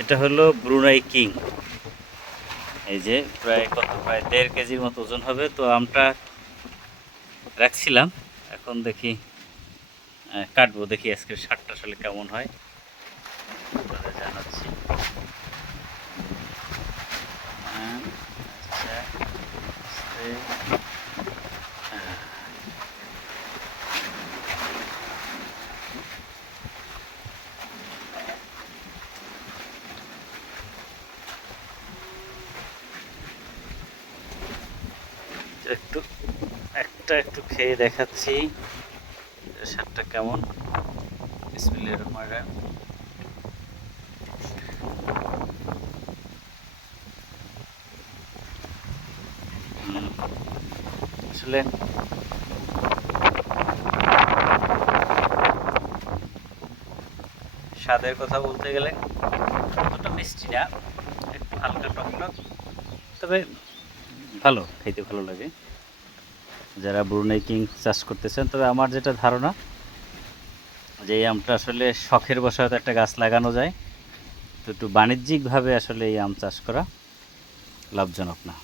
এটা হলো Brunei king. এই যে প্রায় 1.5 কেজির মতো ওজন হবে। তো আমটা রাখছিলাম, এখন দেখি কাটবো, দেখি আজকের স্বাদটা আসলে কেমন হয় আপনাদের জানাচ্ছি। আচ্ছা, একটু একটু খেয়ে দেখাচ্ছি স্বাদটা কেমন। বিসমিল্লাহির রহমানির রহিম। আসলে স্বাদের কথা বলতে গেলে অতটা মিষ্টি না, একটু হালকা টক টক, তবে ভালো, খাইতে ভালো লাগে যারা ব্রুনাই কিং চাষ করতেছেন। তবে আমার যেটা ধারণা যে এই আমটা আসলে শখের বশে হয়তো একটা গাছ লাগানো যায়, তো একটু বাণিজ্যিকভাবে আসলে এই আম চাষ করা লাভজনক না।